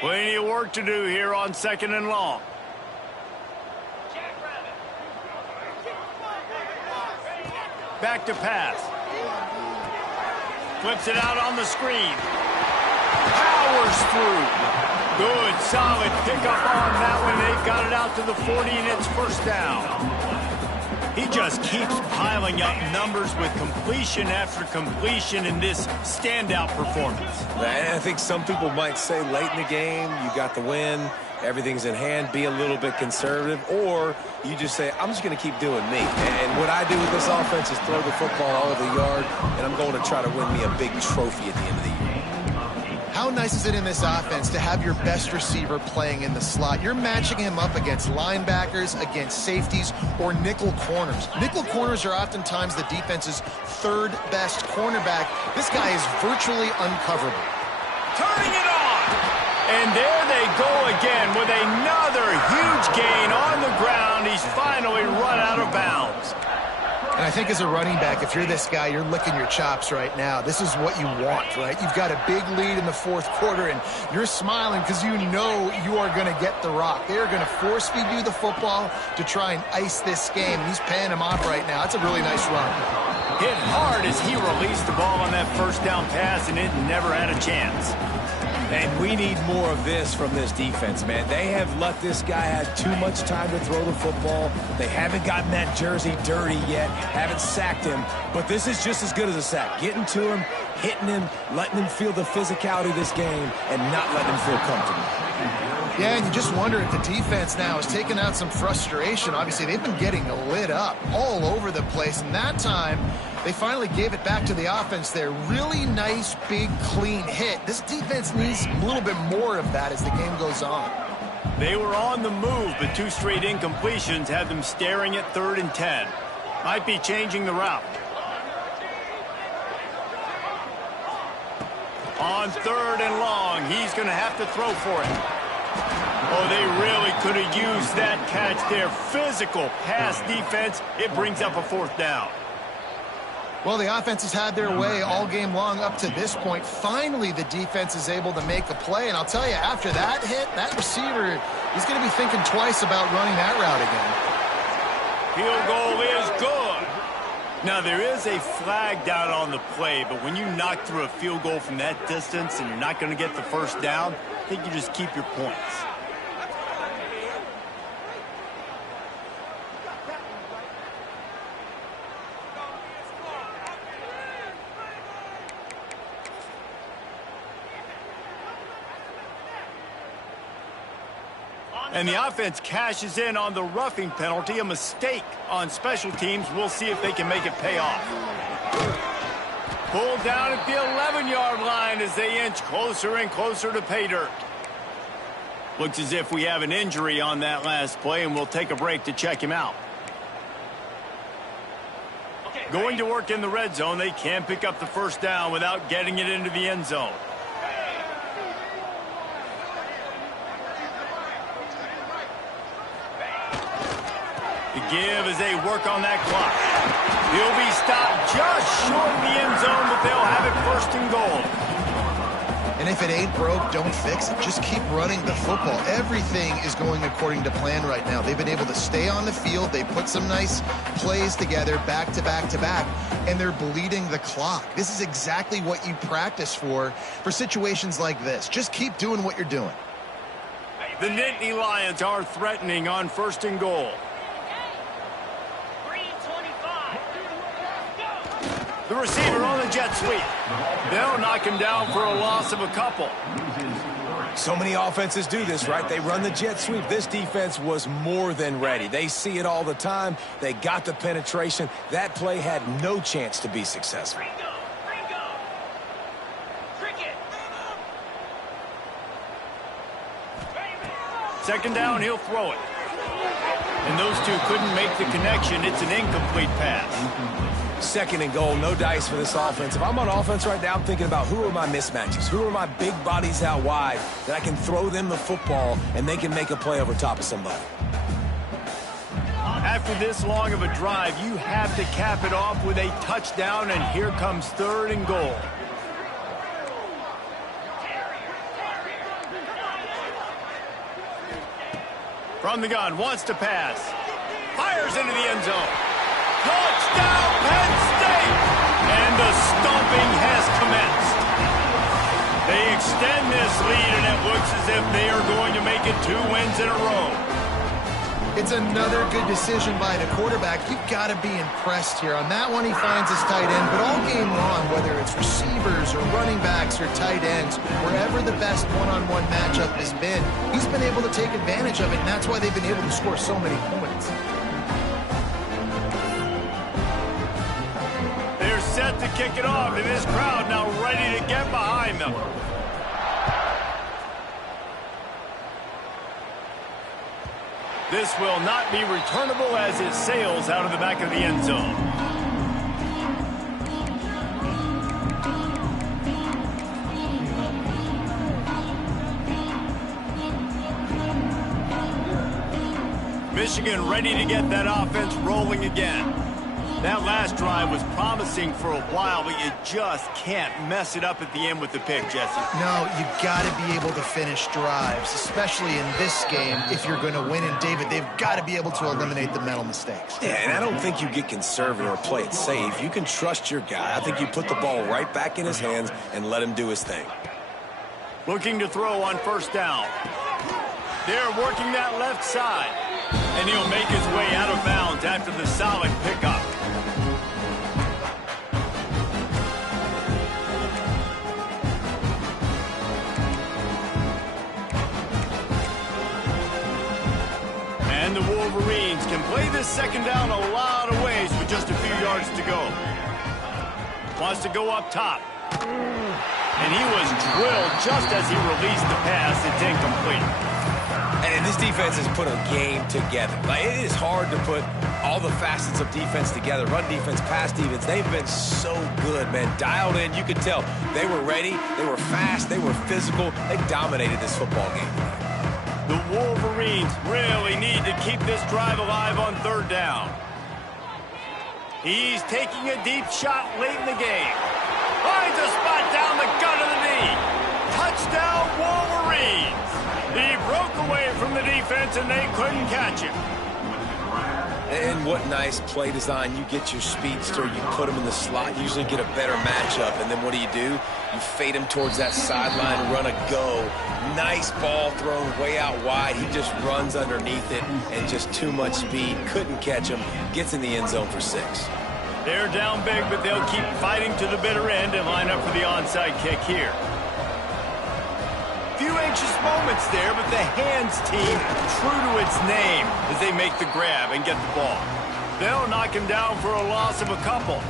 Plenty of work to do here on 2nd and long. Back to pass. Flips it out on the screen. Powers through. Good, solid pickup on that one. They've got it out to the 40, and it's first down. He just keeps piling up numbers with completion after completion in this standout performance. And I think some people might say late in the game, you got the win, everything's in hand, be a little bit conservative, or you just say, I'm just going to keep doing me. And what I do with this offense is throw the football all over the yard, and I'm going to try to win me a big trophy at the end of the year. How nice is it in this offense to have your best receiver playing in the slot? You're matching him up against linebackers, against safeties, or nickel corners. Nickel corners are oftentimes the defense's third best cornerback. This guy is virtually uncoverable. Turning it on! And there they go again with another huge gain on the ground. He's finally run out of bounds. And I think as a running back, if you're this guy, you're licking your chops right now. This is what you want, right? You've got a big lead in the fourth quarter, and you're smiling because you know you are going to get the rock. They are going to force feed you the football to try and ice this game. And he's paying him off right now. That's a really nice run. Hit hard as he released the ball on that first down pass, and it never had a chance. And we need more of this from this defense, man. They have let this guy have too much time to throw the football. They haven't gotten that jersey dirty yet, haven't sacked him. But this is just as good as a sack. Getting to him, hitting him, letting him feel the physicality of this game, and not letting him feel comfortable. Yeah, and you just wonder if the defense now is taking out some frustration. Obviously, they've been getting lit up all over the place, and that time they finally gave it back to the offense there. Really nice, big, clean hit. This defense needs a little bit more of that as the game goes on. They were on the move, but 2 straight incompletions had them staring at 3rd and 10. Might be changing the route. On 3rd and long, he's going to have to throw for it. Oh, they really could have used that catch there. Physical pass defense. It brings up a 4th down. Well, the offense has had their way all game long up to this point. Finally, the defense is able to make a play. And I'll tell you, after that hit, that receiver, he's going to be thinking twice about running that route again. Field goal is good. Now, there is a flag down on the play, but when you knock through a field goal from that distance and you're not going to get the first down, I think you just keep your points. And the offense cashes in on the roughing penalty, a mistake on special teams. We'll see if they can make it pay off. Pulled down at the 11-yard line as they inch closer and closer to pay dirt. Looks as if we have an injury on that last play, and we'll take a break to check him out. Going to work in the red zone, they can't pick up the first down without getting it into the end zone. The give as they work on that clock. He'll be stopped just short of the end zone, but they'll have it 1st and goal. And if it ain't broke, don't fix it. Just keep running the football. Everything is going according to plan right now. They've been able to stay on the field. They put some nice plays together back to back to back, and they're bleeding the clock. This is exactly what you practice for situations like this. Just keep doing what you're doing. The Nittany Lions are threatening on 1st and goal. The receiver on the jet sweep. They'll knock him down for a loss of a couple. So many offenses do this, right? They run the jet sweep. This defense was more than ready. They see it all the time. They got the penetration. That play had no chance to be successful. Second down, he'll throw it. And those two couldn't make the connection. It's an incomplete pass. 2nd and goal, no dice for this offense. If I'm on offense right now, I'm thinking about who are my mismatches? Who are my big bodies out wide that I can throw them the football and they can make a play over top of somebody? After this long of a drive, you have to cap it off with a touchdown, and here comes 3rd and goal. From the gun, wants to pass. Fires into the end zone. Touchdown, Penn State! And the stomping has commenced. They extend this lead, and it looks as if they are going to make it 2 wins in a row. It's another good decision by the quarterback. You've got to be impressed here. On that one, he finds his tight end, but all game long, whether it's receivers or running backs or tight ends, wherever the best one-on-one matchup has been, he's been able to take advantage of it, and that's why they've been able to score so many points. They're set to kick it off, and this crowd now ready to get behind them. This will not be returnable as it sails out of the back of the end zone. Michigan ready to get that offense rolling again. That last drive was promising for a while, but you just can't mess it up at the end with the pick, Jesse. No, you got to be able to finish drives, especially in this game. If you're going to win, and David, they've got to be able to eliminate the mental mistakes. Yeah, and I don't think you get conservative or play it safe. You can trust your guy. I think you put the ball right back in his hands and let him do his thing. Looking to throw on first down. They're working that left side. And he'll make his way out of bounds after the solid pickup. And the Wolverines can play this second down a lot of ways with just a few yards to go. Wants to go up top. And he was drilled just as he released the pass. It's incomplete. And this defense has put a game together. Like, it is hard to put all the facets of defense together. Run defense, pass defense. They've been so good, man. Dialed in. You could tell they were ready. They were fast. They were physical. They dominated this football game. The Wolverines really need to keep this drive alive on third down. He's taking a deep shot late in the game. Finds a spot down the gut of the knee. Touchdown, Wolverines. He broke away from the defense, and they couldn't catch him. And what nice play design. You get your speedster, you put him in the slot, you usually get a better matchup. And then what do? You fade him towards that sideline, run a go. Nice ball thrown way out wide. He just runs underneath it, and just too much speed. Couldn't catch him. Gets in the end zone for 6. They're down big, but they'll keep fighting to the bitter end and line up for the onside kick here. Few anxious moments there, but the hands team true to its name as they make the grab and get the ball. They'll knock him down for a loss of a couple.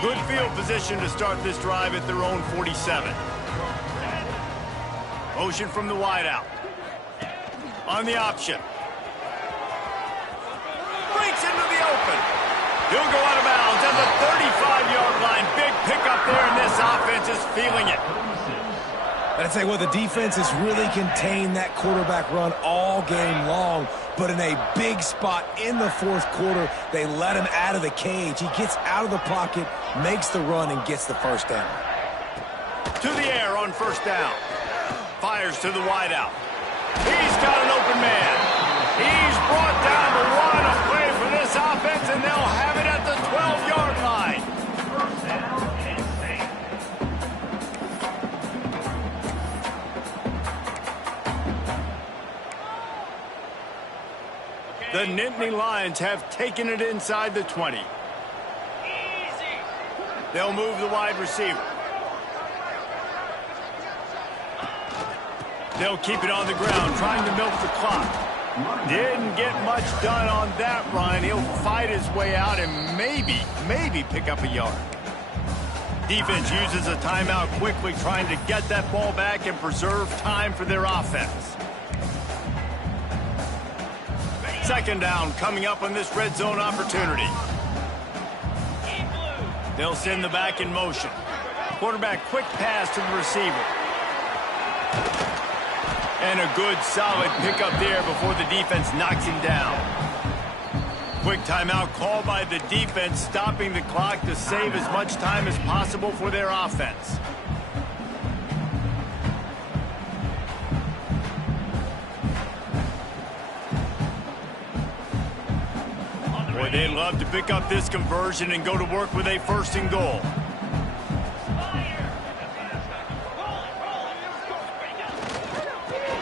Good field position to start this drive at their own 47. Motion from the wideout. On the option. Breaks into the open. He'll go out of bounds at the 35-yard line. Big pickup there, and this offense is feeling it. But I'd say, well, the defense has really contained that quarterback run all game long. But in a big spot in the fourth quarter, they let him out of the cage. He gets out of the pocket, makes the run, and gets the first down. To the air on first down. Fires to the wideout. He's got an open man. He's brought down the one. A play for this offense, and they'll have it at the 12-yard line. The Nittany Lions have taken it inside the 20. They'll move the wide receiver. They'll keep it on the ground, trying to milk the clock. Didn't get much done on that run. He'll fight his way out and maybe pick up a yard. Defense uses a timeout quickly, trying to get that ball back and preserve time for their offense. Second down coming up on this red zone opportunity. They'll send the back in motion. Quarterback quick pass to the receiver. And a good solid pickup there before the defense knocks him down. Quick timeout called by the defense, stopping the clock to save as much time as possible for their offense. Boy, they'd love to pick up this conversion and go to work with a 1st and goal.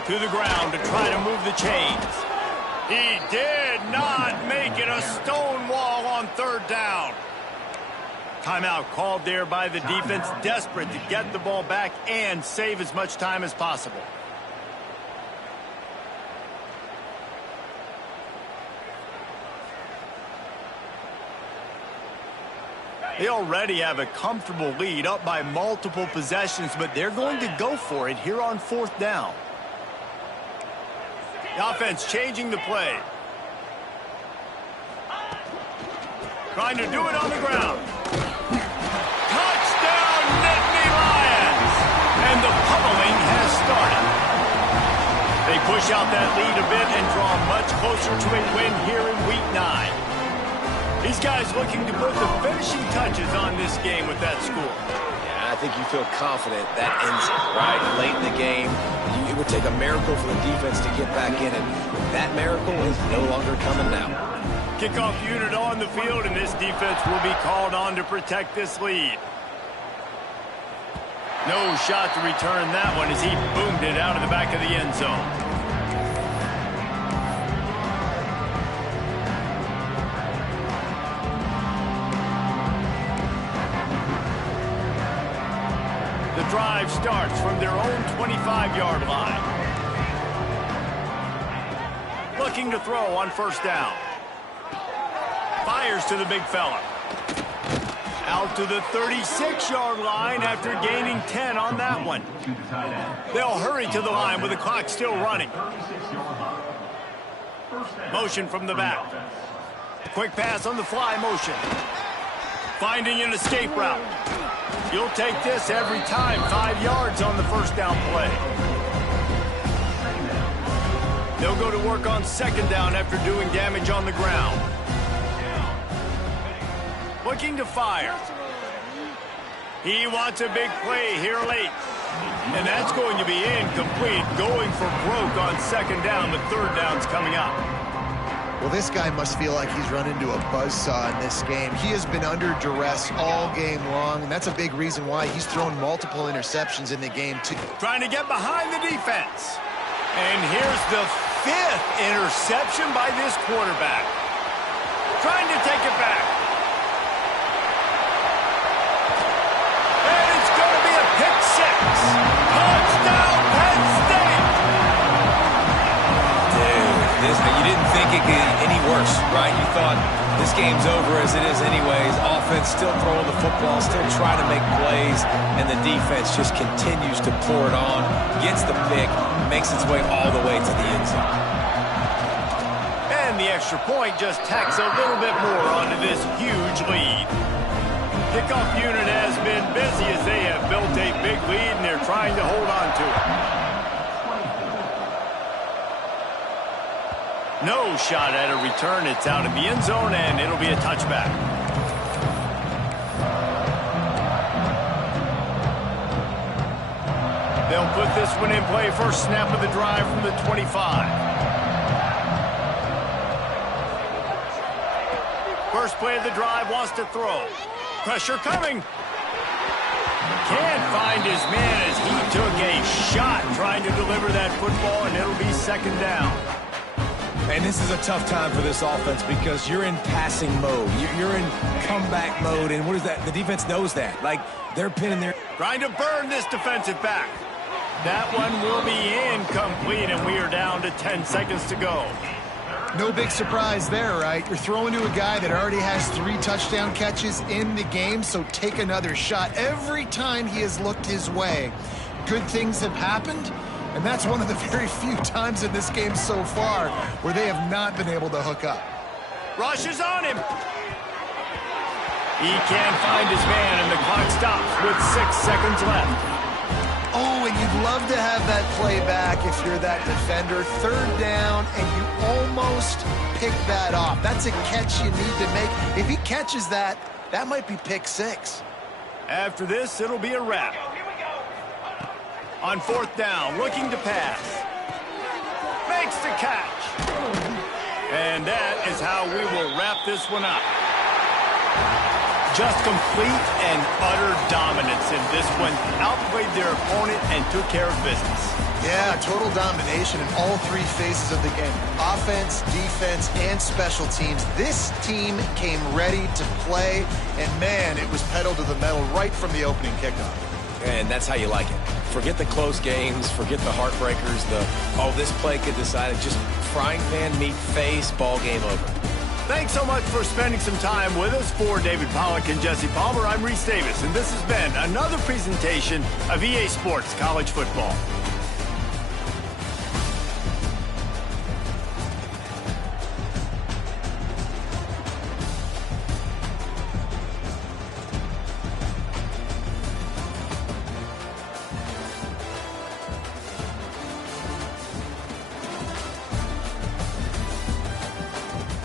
To the ground to try to move the chains. He did not make it a stone wall on 3rd down. Timeout called there by the defense, desperate to get the ball back and save as much time as possible. They already have a comfortable lead, up by multiple possessions, but they're going to go for it here on 4th down. The offense changing the play. Trying to do it on the ground. Touchdown, Nittany Lions! And the pummeling has started. They push out that lead a bit and draw much closer to a win here in Week 9. These guys looking to put the finishing touches on this game with that score. Yeah, I think you feel confident that ends it, right? Late in the game, it would take a miracle for the defense to get back in it. That miracle is no longer coming now. Kickoff unit on the field, and this defense will be called on to protect this lead. No shot to return that one as he boomed it out of the back of the end zone. The drive starts from their own 25-yard line. Looking to throw on 1st down. Fires to the big fella. Out to the 36-yard line after gaining 10 on that one. They'll hurry to the line with the clock still running. Motion from the back. Quick pass on the fly motion. Finding an escape route. You'll take this every time. 5 yards on the 1st down play. They'll go to work on 2nd down after doing damage on the ground. Looking to fire. He wants a big play here late. And that's going to be incomplete. Going for broke on 2nd down, but 3rd down's coming up. Well, this guy must feel like he's run into a buzzsaw in this game. He has been under duress all game long, and that's a big reason why he's thrown multiple interceptions in the game, too. Trying to get behind the defense. And here's the 5th interception by this quarterback. Trying to take it back. And it's going to be a pick 6. Touchdown, Penn State! You didn't think it could get any worse, right? You thought this game's over as it is anyways. Offense still throwing the football, still trying to make plays, and the defense just continues to pour it on, gets the pick, makes its way all the way to the end zone. And the extra point just tacks a little bit more onto this huge lead. Kickoff unit has been busy as they have built a big lead, and they're trying to hold on to it. No shot at a return. It's out of the end zone, and it'll be a touchback. They'll put this one in play. First snap of the drive from the 25. First play of the drive, wants to throw. Pressure coming. Can't find his man as he took a shot trying to deliver that football, and it'll be 2nd down. And this is a tough time for this offense because you're in passing mode. You're in comeback mode, and what is that? The defense knows that. Like, they're pinning their... Trying to burn this defensive back. That one will be incomplete, and we are down to 10 seconds to go. No big surprise there, right? You're throwing to a guy that already has 3 touchdown catches in the game, so take another shot. Every time he has looked his way, good things have happened. And that's one of the very few times in this game so far where they have not been able to hook up. Rush is on him. He can't find his man, and the clock stops with 6 seconds left. Oh, and you'd love to have that play back if you're that defender. Third down, and you almost pick that off. That's a catch you need to make. If he catches that, that might be pick 6. After this, it'll be a wrap. On fourth down, looking to pass. Makes the catch. And that is how we will wrap this one up. Just complete and utter dominance in this one. Outplayed their opponent and took care of business. Yeah, total domination in all 3 phases of the game. Offense, defense, and special teams. This team came ready to play, and man, it was pedal to the metal right from the opening kickoff. And that's how you like it. Forget the close games, forget the heartbreakers, this play could decide it. Just frying pan, meat face, ball game over. Thanks so much for spending some time with us. For David Pollack and Jesse Palmer, I'm Reese Davis, and this has been another presentation of EA Sports College Football.